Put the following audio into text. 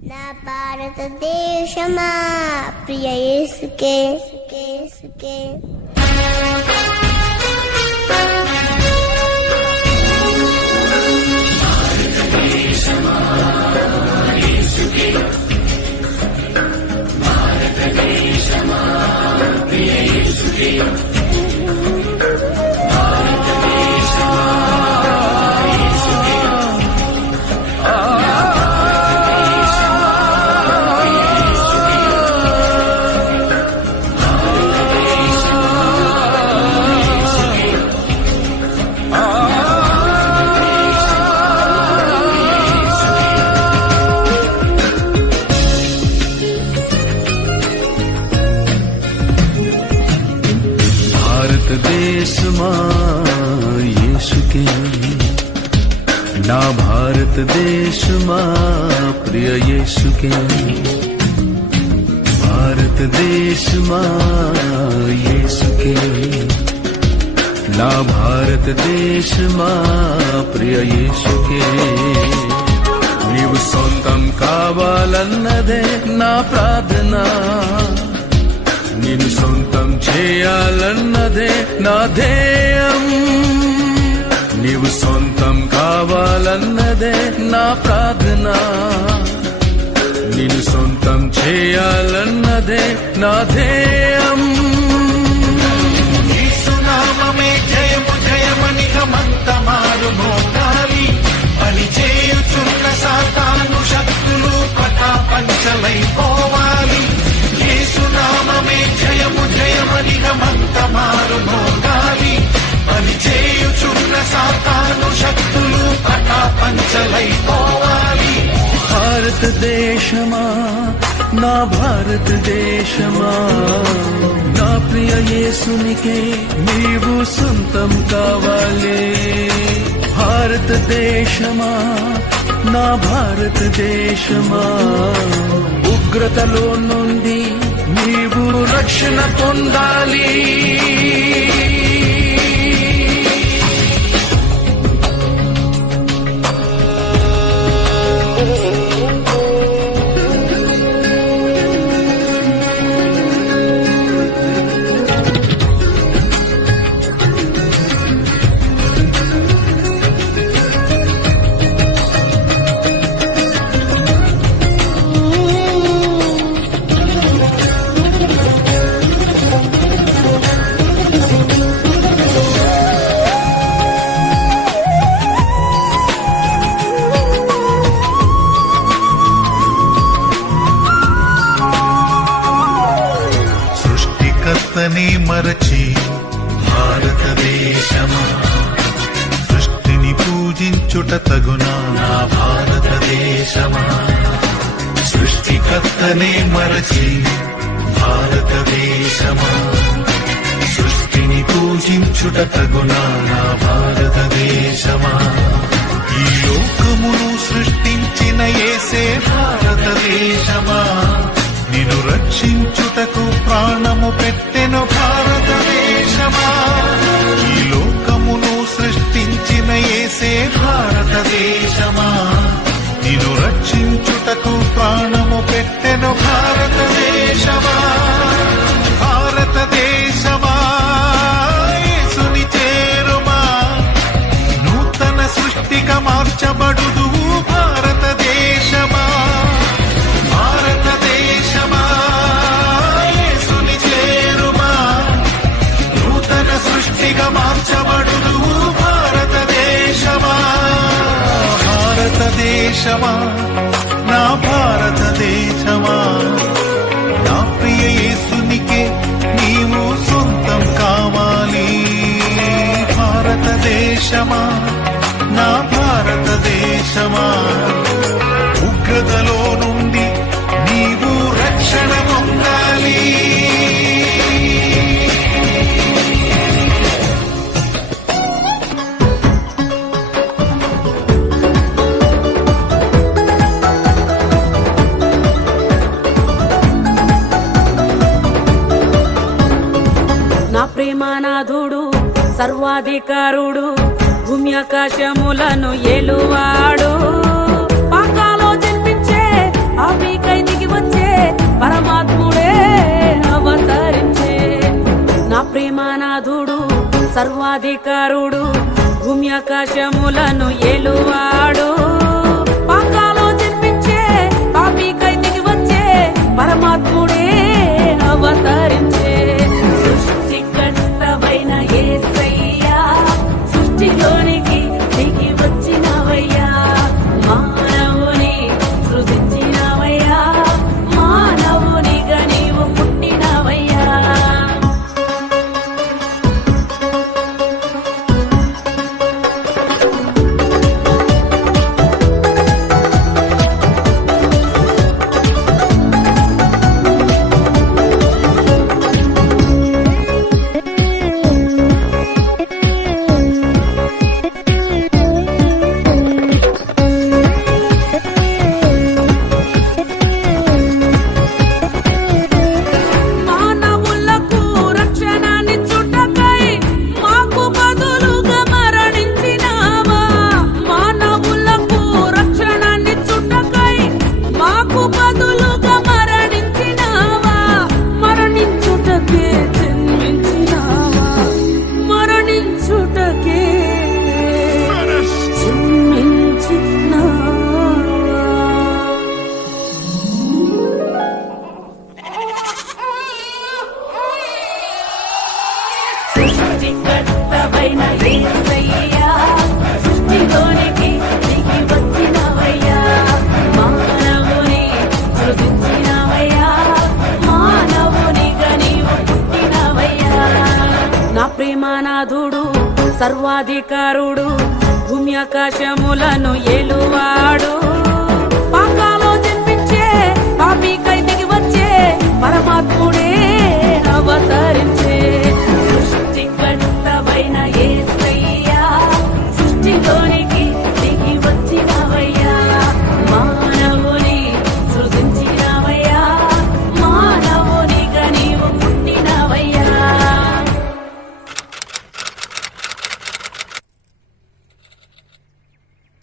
నా భారతదేశమా ప్రియ యేసుకే భారతదేశమా యేసుకే నా భారతదేశమా ప్రియ యేసుకే భారతదేశమా యేసుకే నా భారతదేశమా ప్రియ యేసుకే నీవు సొంతం కావాలన్నదే నా ప్రార్థన నిన్ను సొంతం చేయాలన్నదే నా ధ్యేయం నీవు సొంతం కావాలన్నదే నా ప్రార్థన నిన్ను సొంతం చేయాలన్నదే నా ధ్యేయం యేసునామమే జయము జయమని గమంతమారు మోగాలి పని చేయుచున్న సాతాను శక్తులు పటాపంచలైపోవాలి యేసునామమే జయము జయమని గమంతమారు మోగాలి పని చేయుచున్న సాతాను శక్తులు పటాపంచలైపోవాలి భారతదేశమా నా భారతదేశమా నా ప్రియ యేసునికే నీవు సొంతం కావాలి భారతదేశమా నా భారతదేశమా ఉగ్రతలో నుండి నీవు రక్షణ పొందాలి సృష్టికర్తని మరచి భారతదేశమా సృష్టిని పూజించుట తగునా నా భారతదేశమా సృష్టికర్తనే మరచి భారతదేశమా సృష్టిని పూజించుట తగునా నా భారతదేశమా ఈ లోకమును సృష్టించిన యేసే భారతదేశమా నిన్ను రక్షించుటకు ప్రాణము పెట్టెను భారతదేశమా ఈ లోకమును సృష్టించిన యేసే భారతదేశమా నిన్ను రక్షించుటకు ప్రాణము పెట్టెను భారతదేశమా భారతదేశమా యేసుని చేరుమా నూతన సృష్టిగా మార్చబడుదువు భారతదేశమా భారతదేశమా యేసుని చేరుమా నూతన సృష్టిగా మార్చబడుదువు భారతదేశమా భారతదేశమా నా భారతదేశమా నా ప్రియ యేసునికే నీవు సొంతం కావాలి భారతదేశమా నా భారతదేశమా ఉగ్రతలో నుండి నీవు రక్షణ పొందాలి నా ప్రేమానాథుడు సర్వాధికారుడు భూమి ఆకాశములను ఏలువాడు పాకాలో జన్మించే ఆ సర్వాధికారుడు భూమి ఆకాశములను ఏలువాడు పాకాలో జన్మించే పాపికై దిగి వచ్చే పరమాత్ముడే అవతరించే సృష్టికర్తవైన యేసయ్యా సృష్టిలోనికి దిగి వచ్చినవయ్యా మానవుని సృజించినవయ్యా మానవునిగా నీవు పుట్టినవయ్యా మానవులకు రక్షణనిచ్చుటకై మాకు బదులుగా మరణించినావా మానవులకు రక్షణనిచ్చుటకై మాకు బదులుగా మరణించినావా మరణించుటకే జన్మించినావా మరణించుటకే జన్మించినావా సృష్టికర్తవైన యేసయ్యా సృష్టిలోనికి దిగి వచ్చినవయ్యా మానవుని సృజించినవయ్యా మానవునిగా నీవు పుట్టినవయ్యా నా ప్రేమనాథుడు సర్వాధికారుడు భూమి ఆకాశములను ఏలువాడు